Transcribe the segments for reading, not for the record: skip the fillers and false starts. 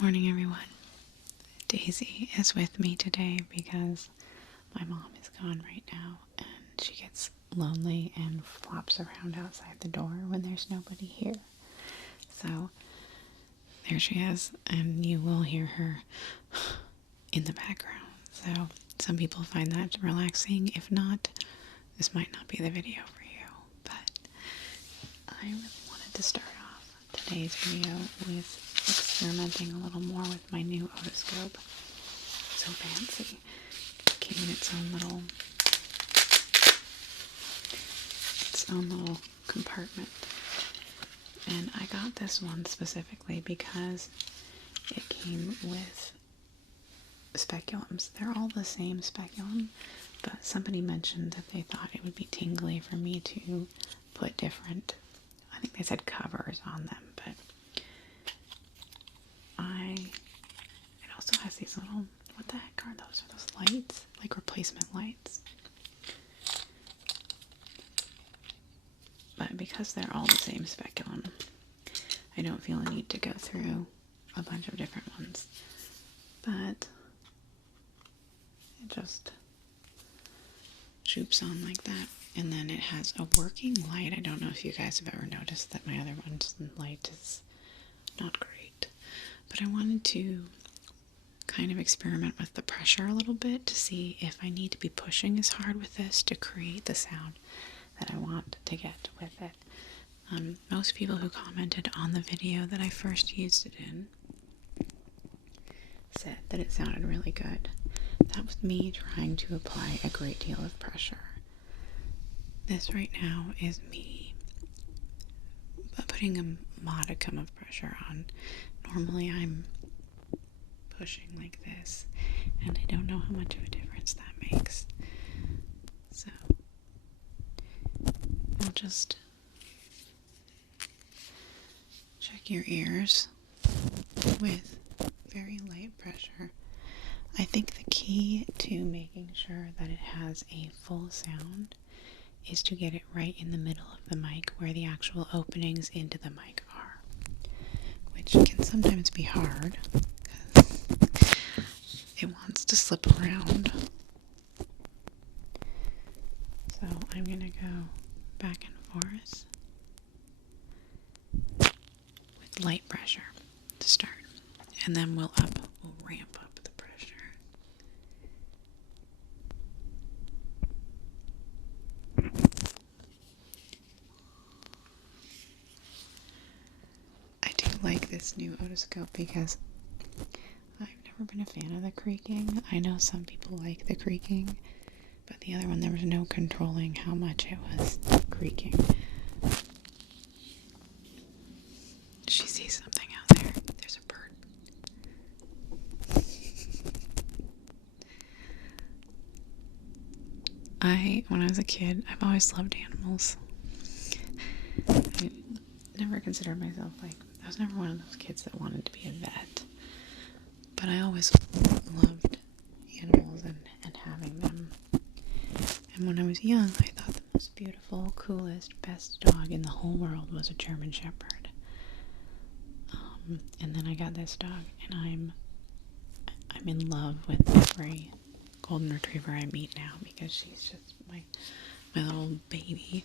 Morning, everyone. Daisy is with me today because my mom is gone right now and she gets lonely and flops around outside the door when there's nobody here. So there she is, and you will hear her in the background. So some people find that relaxing. If not, this might not be the video for you. But I really wanted to start off today's video with experimenting a little more with my new otoscope. So fancy. It came in its own little compartment. And I got this one specifically because it came with speculums. They're all the same speculum, but somebody mentioned that they thought it would be tingly for me to put different, I think they said covers on them, but it also has these little, what the heck are those? Are those lights? Like replacement lights. But because they're all the same speculum, I don't feel a need to go through a bunch of different ones. But it just shoops on like that. And then it has a working light. I don't know if you guys have ever noticed that my other one's light is not great. But I wanted to kind of experiment with the pressure a little bit to see if I need to be pushing as hard with this to create the sound that I want to get with it. Most people who commented on the video that I first used it in said that it sounded really good. That was me trying to apply a great deal of pressure. This right now is me putting a modicum of pressure on. Normally I'm pushing like this, and I don't know how much of a difference that makes. So I'll just check your ears with very light pressure. I think the key to making sure that it has a full sound is to get it right in the middle of the mic where the actual openings into the mic are, which can sometimes be hard because it wants to slip around. So I'm going to go back and forth with light pressure to start, and then we'll ramp up the pressure. I do like this new otoscope because I've never been a fan of the creaking. I know some people like the creaking, but the other one there was no controlling how much it was creaking. She sees something out there. There's a bird. When I was a kid, I've always loved animals. I never considered myself I was never one of those kids that wanted to be a vet. But I always loved animals and having them. And when I was young, I thought the most beautiful, coolest, best dog in the whole world was a German Shepherd. And then I got this dog, and I'm in love with every golden retriever I meet now because she's just my little baby.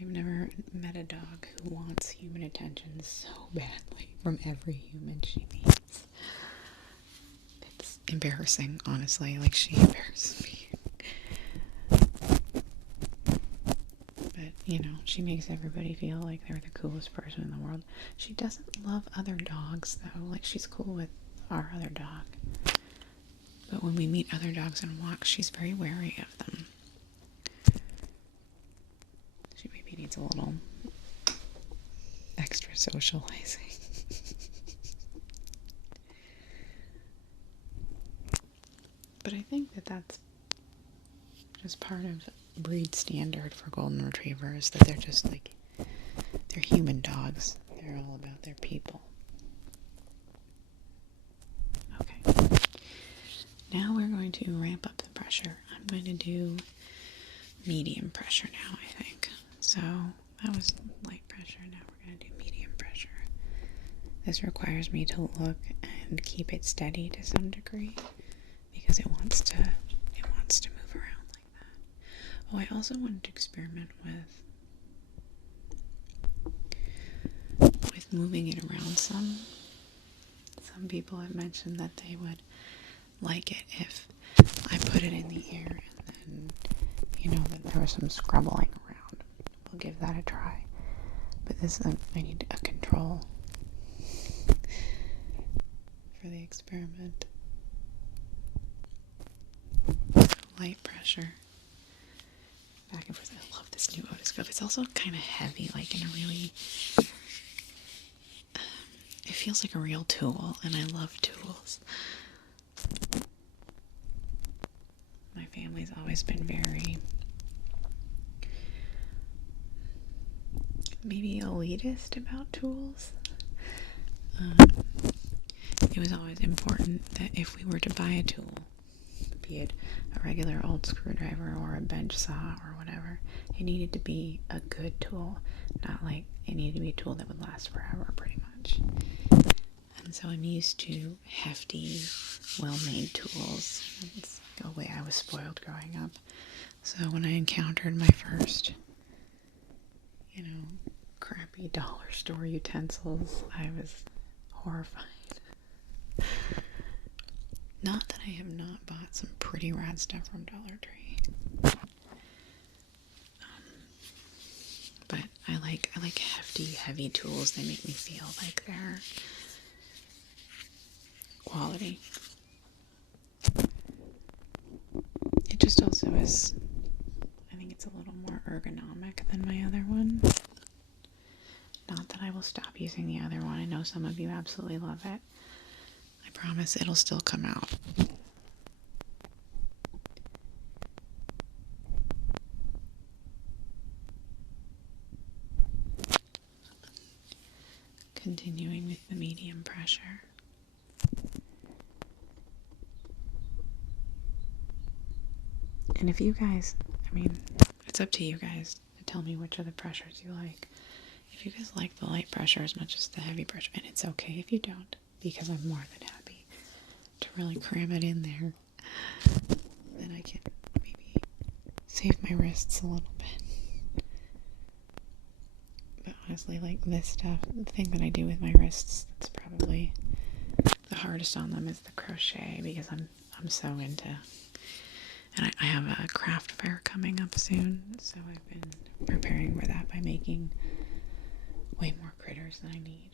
I've never met a dog who wants human attention so badly from every human she meets. It's embarrassing, honestly. She embarrasses me. But, she makes everybody feel like they're the coolest person in the world. She doesn't love other dogs, though. She's cool with our other dog. But when we meet other dogs and walk, she's very wary of them. She maybe needs a little extra socializing. But I think that that's just part of breed standard for golden retrievers, that they're just they're human dogs. They're all about their people. Okay. Now we're going to ramp up the pressure. I'm going to do medium pressure now, I think. So that was light pressure. Now we're going to do medium pressure. This requires me to look and keep it steady to some degree because it wants to move around like that. Oh, I also wanted to experiment with moving it around some. Some people have mentioned that they would like it if I put it in the air and then, that there was some scrubbling around. We'll give that a try. But I need a control for the experiment. Light pressure. Back and forth. I love this new otoscope. It's also kind of heavy, like in a really... it feels like a real tool, and I love tools. My family's always been very... maybe elitist about tools. It was always important that if we were to buy a tool, be it a regular old screwdriver or a bench saw or whatever, it needed to be a good tool, not like it needed to be a tool that would last forever, pretty much. And so I'm used to hefty, well-made tools. It's like a way I was spoiled growing up. So when I encountered my first, crappy dollar store utensils, I was horrified. Not that I have not bought some pretty rad stuff from Dollar Tree. But I like hefty, heavy tools. They make me feel like they're quality. It just also is, I think it's a little more ergonomic than my other one. Not that I will stop using the other one. I know some of you absolutely love it. I promise it'll still come out. Continuing with the medium pressure. And if you guys, it's up to you guys to tell me which of the pressures you like. If you guys like the light pressure as much as the heavy pressure, and it's okay if you don't, because I'm more than happy to really cram it in there, then I can maybe save my wrists a little bit. But honestly, like this stuff, the thing that I do with my wrists that's probably the hardest on them is the crochet, because I'm so into, and I have a craft fair coming up soon, so I've been preparing for that by making way more critters than I need.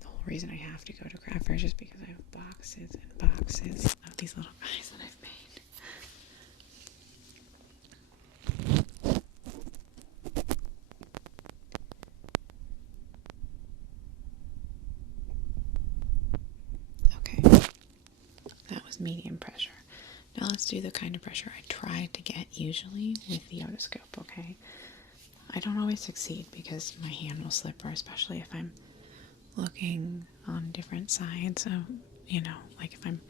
The whole reason I have to go to craft fairs is just because I have boxes and boxes of these little guys that I've made. Okay, that was medium pressure. Now let's do the kind of pressure I try to get usually with the otoscope, okay? I don't always succeed because my hand will slip, or especially if I'm looking on different sides of, like if I'm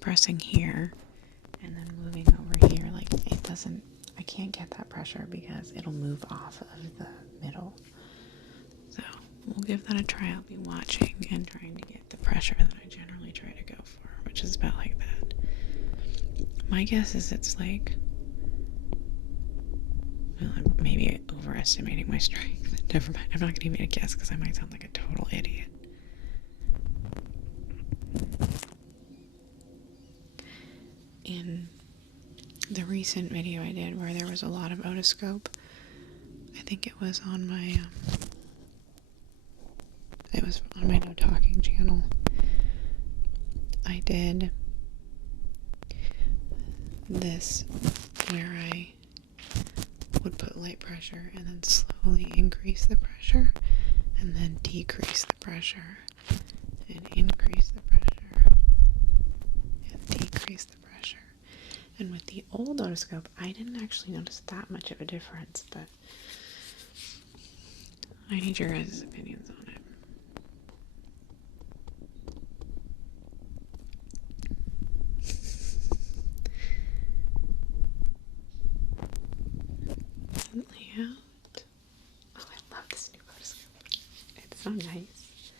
pressing here and then moving over here, like I can't get that pressure because it'll move off of the middle. So we'll give that a try. I'll be watching and trying to get the pressure that I generally try to go for, which is about like that. My guess is it's like, well, I'm maybe overestimating my strength. Never mind. I'm not going to even guess because I might sound like a total idiot. In the recent video I did where there was a lot of otoscope, I think it was on my no talking channel. I did this where I would put light pressure and then slowly increase the pressure and then decrease the pressure and increase the pressure and decrease the pressure. And with the old otoscope, I didn't actually notice that much of a difference, but I need your guys' opinions on it. Layout. Oh, I love this new otoscope. It's so nice.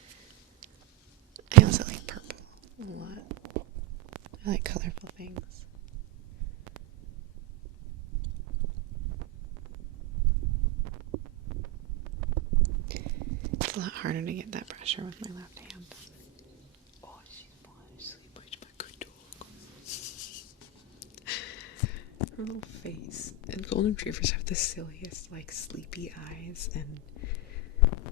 I like colorful things. It's a lot harder to get that pressure with my left hand. Oh, she's falling asleep. Where's my good dog? Her little face. And golden retrievers have the silliest, like, sleepy eyes, and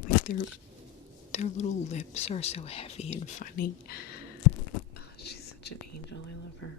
like their little lips are so heavy and funny. Oh, she's such an angel. I love her.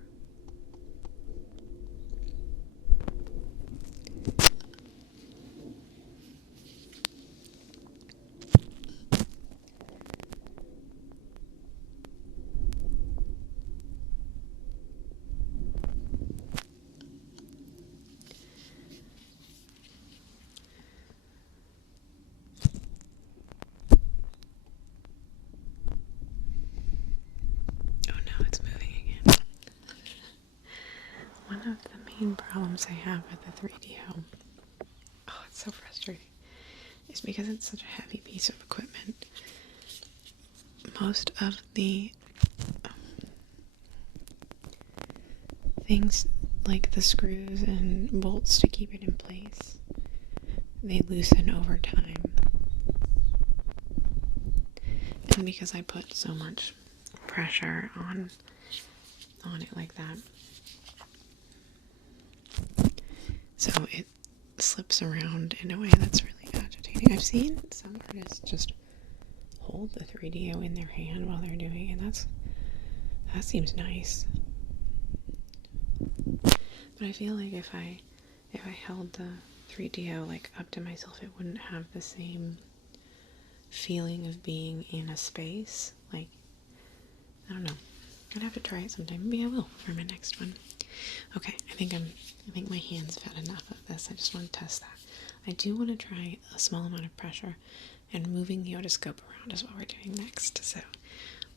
Oh no, it's moving again. One of the main problems I have with the 3DO, oh, it's so frustrating, is because it's such a heavy piece of equipment. Most of the things, like the screws and bolts to keep it in place, they loosen over time. And because I put so much pressure on it like that, so it slips around in a way that's really agitating. I've seen some artists just hold the 3DO in their hand while they're doing it. That seems nice. But I feel like if I held the 3DO like up to myself, it wouldn't have the same feeling of being in a space. Like, I don't know. I'd have to try it sometime. Maybe I will for my next one. Okay, I think my hands have had enough of this. I just want to test that. I do want to try a small amount of pressure, and moving the otoscope around is what we're doing next. So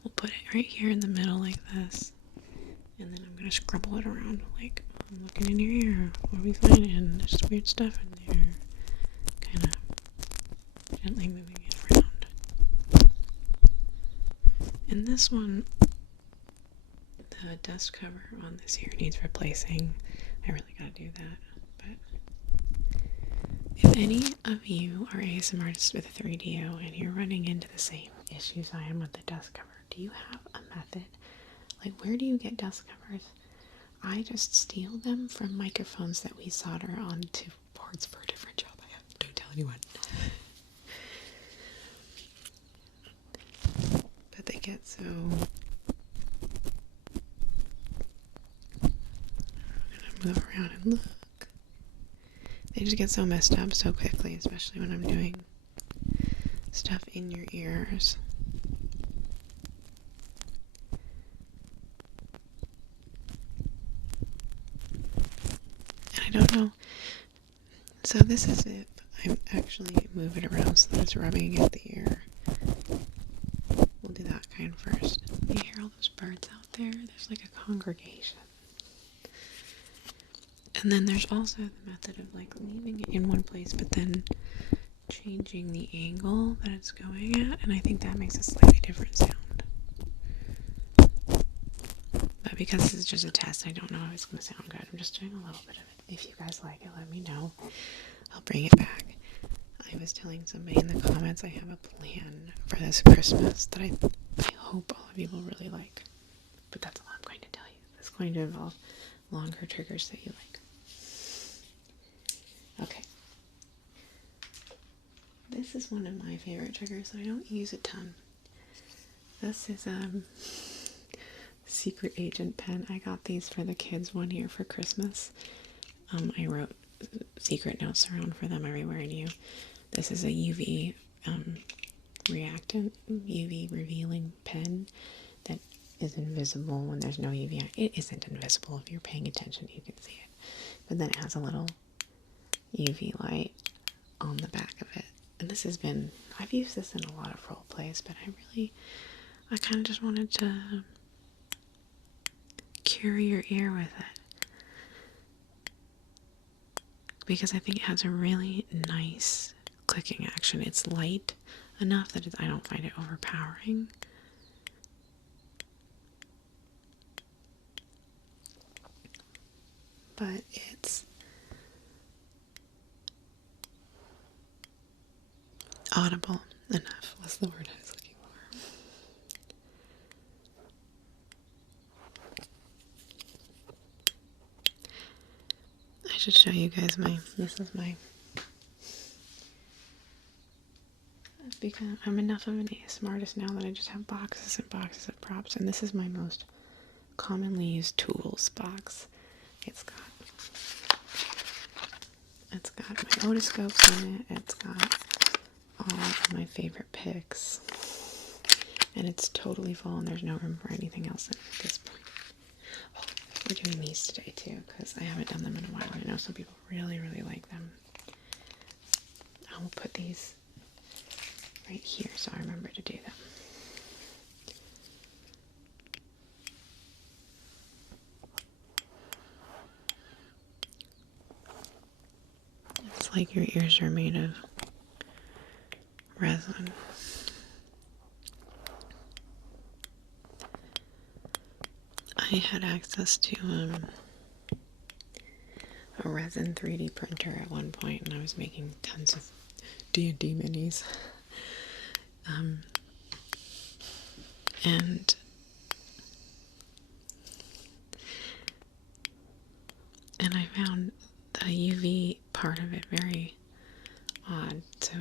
we'll put it right here in the middle like this, and then I'm gonna scrabble it around like I'm looking in your ear. What are we finding? There's weird stuff in there. Kind of gently moving it around. And this one, the dust cover on this here needs replacing. I really gotta do that. But if any of you are ASMR artists with a 3DO and you're running into the same issues I am with the dust cover, do you have a method? Like, where do you get dust covers? I just steal them from microphones that we solder onto boards for a different job I have. Don't tell anyone. But they get so... I'm gonna move around and look. They just get so messed up so quickly, especially when I'm doing stuff in your ears. And I don't know. So this is if I actually move it around so that it's rubbing against the ear. We'll do that kind first. You hear all those birds out there? There's like a congregation. And then there's also the method of like leaving it in one place but then changing the angle that it's going at, and I think that makes a slightly different sound. But because this is just a test, I don't know if it's going to sound good. I'm just doing a little bit of it. If you guys like it, let me know. I'll bring it back. I was telling somebody in the comments I have a plan for this Christmas that I hope all of you will really like. But that's all I'm going to tell you. It's going to involve longer triggers that you like. Okay. This is one of my favorite triggers, so I don't use a ton. This is Secret Agent pen. I got these for the kids one year for Christmas. I wrote secret notes around for them everywhere I knew. This is a UV reactant, UV revealing pen that is invisible when there's no UV. It isn't invisible. If you're paying attention, you can see it. But then it has a little UV light on the back of it. And this has been, I've used this in a lot of role plays, but I kind of just wanted to cure your ear with it. Because I think it has a really nice clicking action. It's light enough that I don't find it overpowering. but it's audible enough was the word I was looking for. I should show you guys this is my, because I'm enough of an ASMR artist now that I just have boxes and boxes of props, and this is my most commonly used tools box. It's got my otoscopes in it, it's got all of my favorite picks, and it's totally full and there's no room for anything else in it at this point. Oh, we're doing these today too, because I haven't done them in a while. I know some people really, really like them. I will put these right here so I remember to do them. It's like your ears are made of resin. I had access to a resin 3D printer at one point, and I was making tons of D&D minis. And I found the UV part of it very odd. So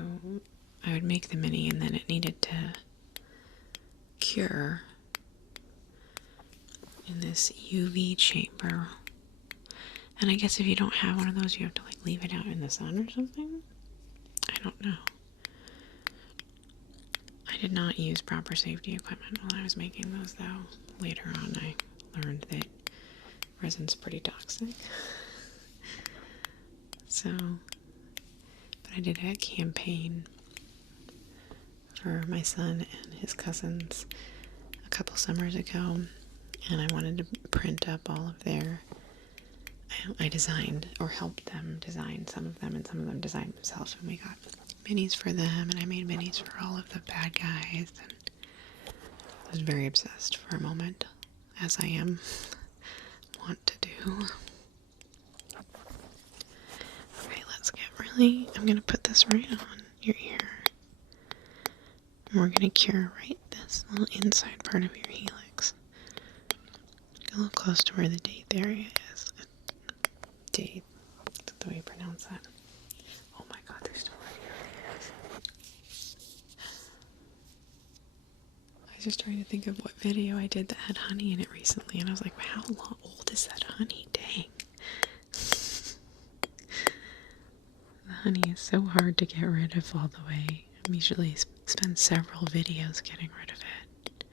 I would make the mini, and then it needed to cure in this UV chamber. And I guess if you don't have one of those, you have to like leave it out in the sun or something. I don't know. I did not use proper safety equipment while I was making those, though. Later on, I learned that resin's pretty toxic. So, but I did a campaign for my son and his cousins a couple summers ago, and I wanted to print up all of their, I designed or helped them design some of them, and some of them designed themselves, and we got minis for them, and I made minis for all of the bad guys, and I was very obsessed for a moment, as I want to do. Okay, let's get really, I'm going to put this right on your ear, and we're going to cure right this little inside part of your helix. Get a little close to where the date area is. Date, that's the way you pronounce that. Oh my god, there's still right here. I was just trying to think of what video I did that had honey in it recently, and I was like, how old is that honey? Dang. The honey is so hard to get rid of all the way. I usually spend several videos getting rid of it.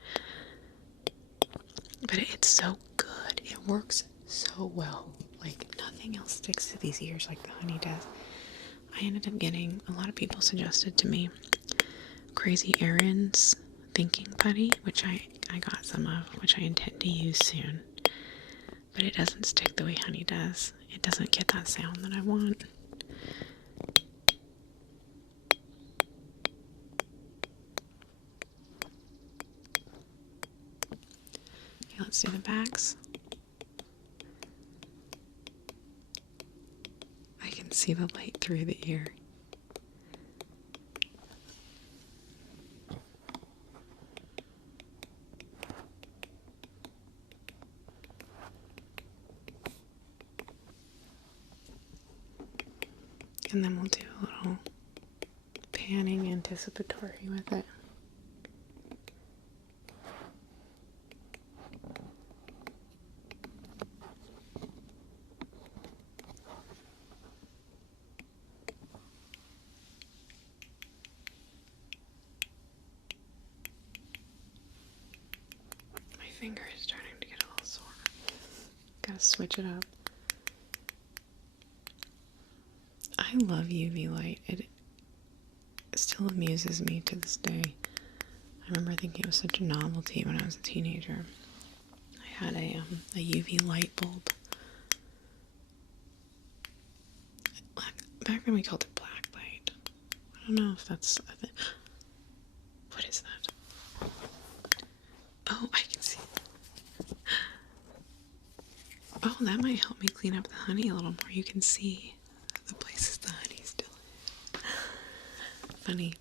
But it's so good. It works so well. Like, nothing else sticks to these ears like the honey does. I ended up getting, a lot of people suggested to me, Crazy Erin's Thinking Putty, which I got some of, which I intend to use soon. But it doesn't stick the way honey does. It doesn't get that sound that I want. Okay, let's do the backs. I can see the light through the ear. And then we'll do a little panning anticipatory with it. My finger is starting to get a little sore. Gotta switch it up. I love UV light. It still amuses me to this day. I remember thinking it was such a novelty when I was a teenager. I had a UV light bulb. Back then we called it black light. I don't know if that's a thing. What is that? Oh, I can see. Oh, Oh, that might help me clean up the honey a little more. You can see the places the honey's still in. Funny.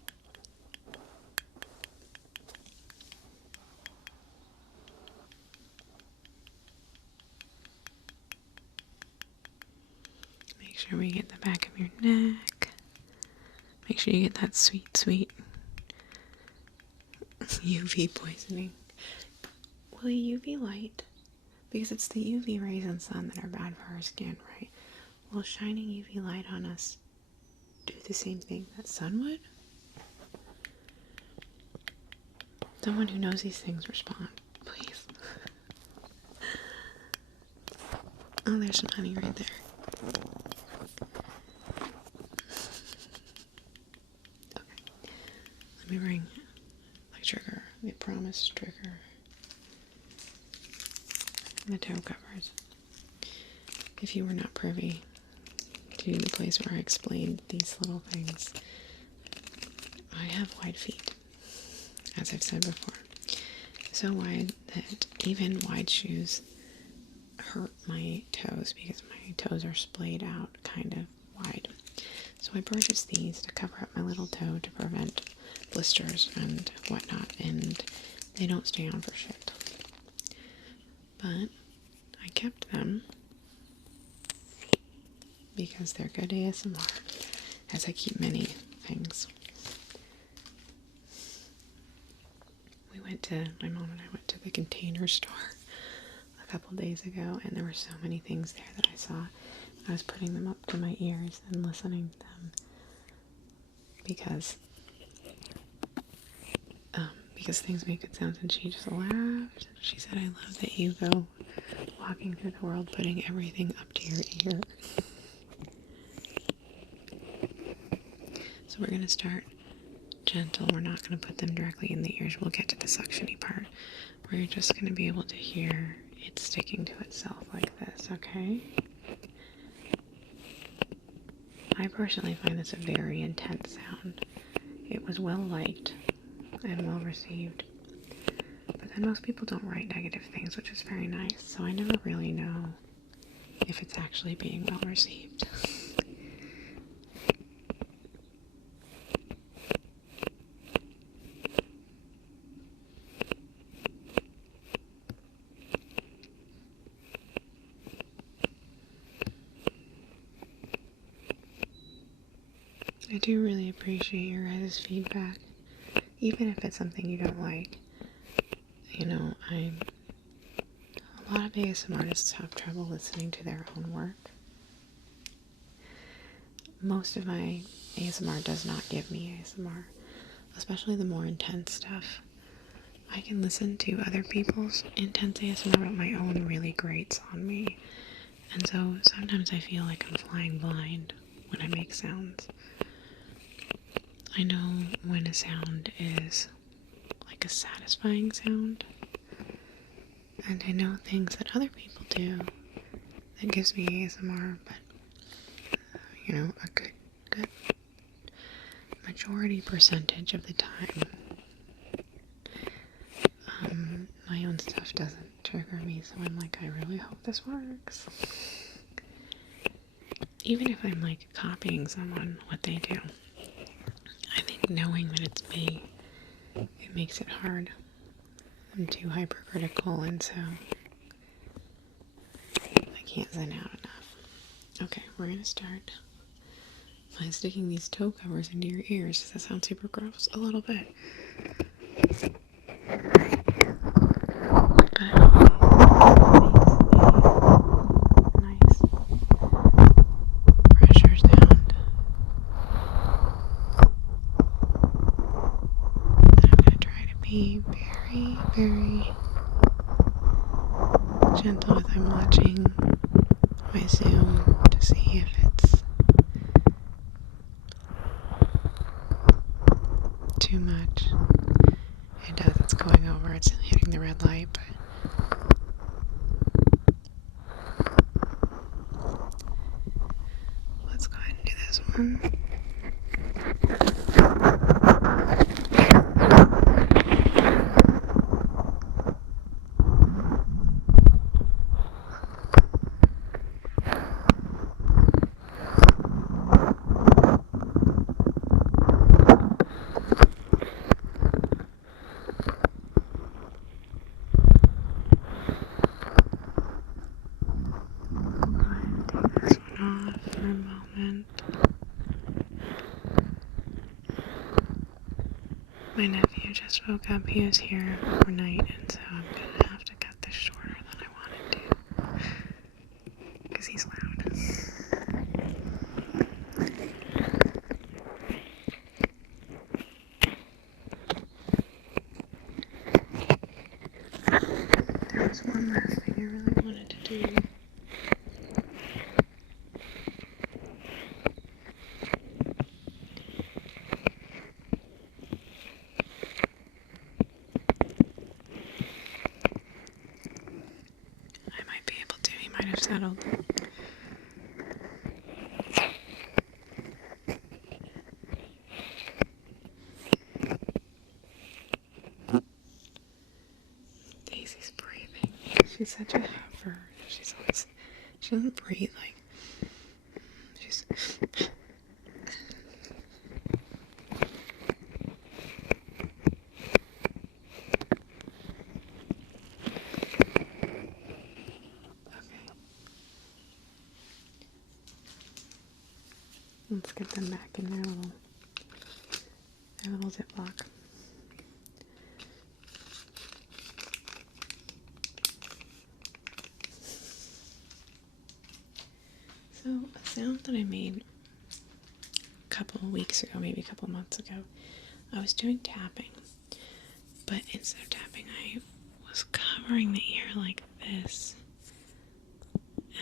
Make sure we get the back of your neck. Make sure you get that sweet, sweet UV poisoning. Well, UV light, because it's the UV rays and sun that are bad for our skin, right? Will shining UV light on us do the same thing that sun would? Someone who knows these things respond, please. Oh, there's some honey right there. Okay. Let me bring my trigger, the promised trigger. The toe covers. If you were not privy to the place where I explained these little things, I have wide feet, as I've said before. So wide that even wide shoes hurt my toes because my toes are splayed out kind of wide. So I purchased these to cover up my little toe to prevent blisters and whatnot, and they don't stay on for shit. But I kept them because they're good ASMR, as I keep many things. My mom and I went to the Container Store a couple days ago, and there were so many things there that I saw. I was putting them up to my ears and listening to them because things make good sounds, and she just laughed. She said, "I love that you go walking through the world putting everything up to your ear." So we're going to start gentle. We're not going to put them directly in the ears. We'll get to the suctiony part where you're just going to be able to hear it sticking to itself like this, okay? I personally find this a very intense sound. It was well liked and well received, but then most people don't write negative things, which is very nice, so I never really know if it's actually being well received. I do really appreciate your guys' feedback, even if it's something you don't like. You know, a lot of ASMR artists have trouble listening to their own work. Most of my ASMR does not give me ASMR, especially the more intense stuff. I can listen to other people's intense ASMR, but my own really grates on me. And so sometimes I feel like I'm flying blind when I make sounds. I know when a sound is like a satisfying sound, and I know things that other people do that gives me ASMR, but you know, a good majority percentage of the time, my own stuff doesn't trigger me, so I'm like, I really hope this works. Even if I'm like copying someone, what they do, I think knowing that it's me, it makes it hard. I'm too hypercritical, and so I can't zen out enough. Okay, we're gonna start by sticking these toe covers into your ears. Does that sound super gross? A little bit. Nice pressure sound. And I'm gonna try to be very, very gentle as I'm watching my Zoom to see if it's too much. It does, it's going over, it's hitting the red light, but let's go ahead and do this one. Presure just woke up. He was here overnight, and so I'm gonna have to cut this shorter than I wanted to. Because he's loud. There was one last thing I really wanted to do. I might be able to. He might have settled. Daisy's breathing. She's such a heifer. She doesn't breathe like, she's, okay. Let's get them back in their little Ziploc. So, a sound that I made a couple of weeks ago, maybe a couple of months ago, I was doing tapping, but instead of tapping, I was covering the ear like this, and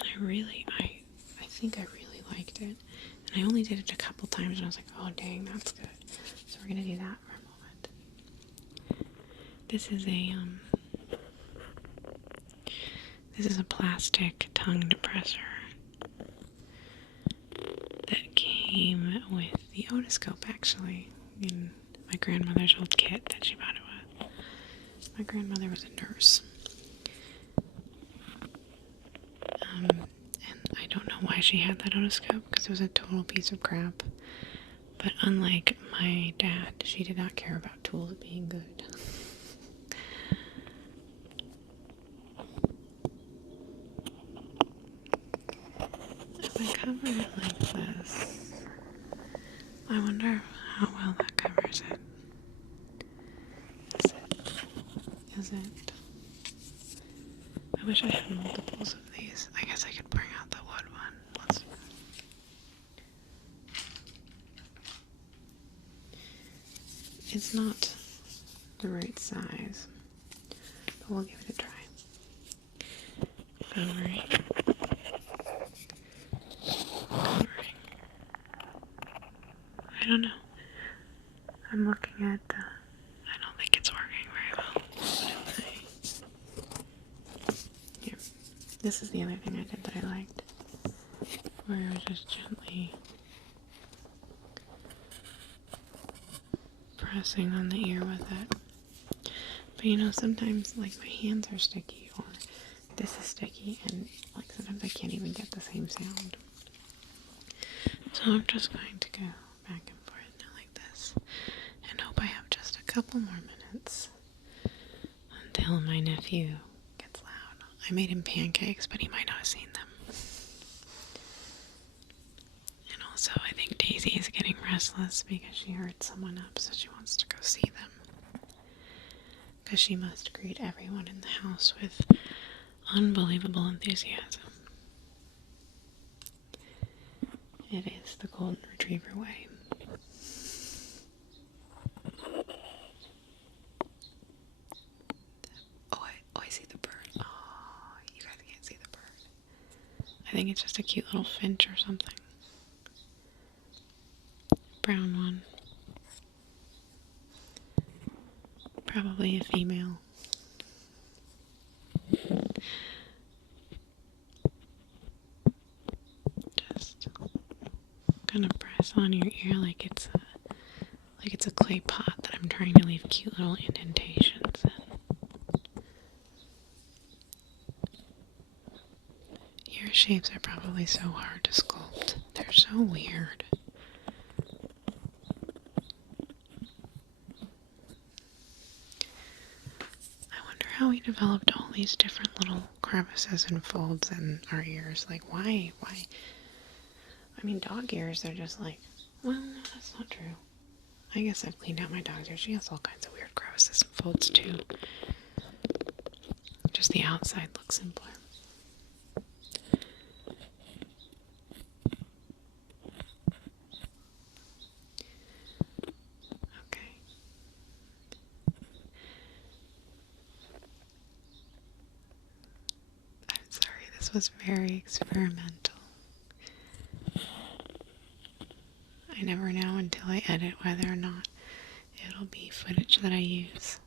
I think I really liked it, and I only did it a couple times, and I was like, oh dang, that's good, so we're gonna do that for a moment. This is a plastic tongue depressor that came with the otoscope, actually, in my grandmother's old kit that she bought it with. My grandmother was a nurse. And I don't know why she had that otoscope, because it was a total piece of crap. But unlike my dad, she did not care about tools being good. If I cover it like this, I wonder how well that covers it. Is it? I wish I had multiples of these. I guess I could bring out the wood one. It's not the right size, but we'll give it a try. Covering. I don't know. I'm looking at, I don't think it's working very well. Here. This is the other thing I did that I liked, where I was just gently pressing on the ear with it. But you know, sometimes, like, my hands are sticky, or this is sticky, and, like, sometimes I can't even get the same sound. So I'm just going to go back and forth now like this, and hope I have just a couple more minutes until my nephew gets loud. I made him pancakes, but he might not have seen them. And also, I think Daisy is getting restless because she heard someone up, so she wants to go see them. Because she must greet everyone in the house with unbelievable enthusiasm. It is the golden retriever way. Oh, I see the bird. Oh, you guys can't see the bird. I think it's just a cute little finch or something. Brown one. Probably a female. Just gonna press on your ear like it's a clay pot that I'm trying to leave cute little indentations in. Ear shapes are probably so hard to sculpt. They're so weird. I wonder how we developed all these different little crevices and folds in our ears. Like, why? I mean, dog ears, they're just like, well, no, that's not true. I guess I've cleaned out my dog's ears. She has all kinds of weird it crevices and folds too. Just the outside looks simpler. Okay. I'm sorry, this was very experimental. I never know until I edit whether or not it'll be footage that I use.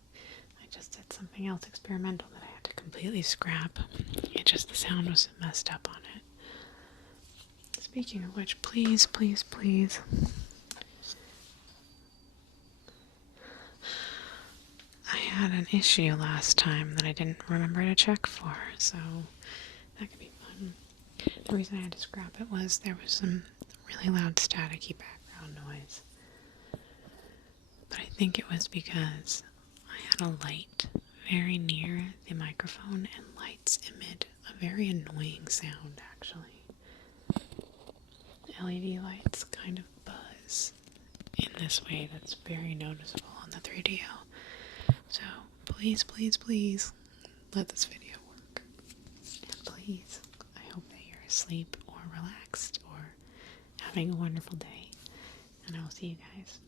I just did something else experimental that I had to completely scrap. The sound was messed up on it. Speaking of which, please, please, please. I had an issue last time that I didn't remember to check for, so that could be fun. The reason I had to scrap it was there was some really loud staticky background noise. But I think it was because I had a light very near the microphone, and lights emit a very annoying sound, actually. LED lights kind of buzz in this way that's very noticeable on the 3DO. So please, please, please let this video work. And please, I hope that you're asleep or relaxed or having a wonderful day. And I will see you guys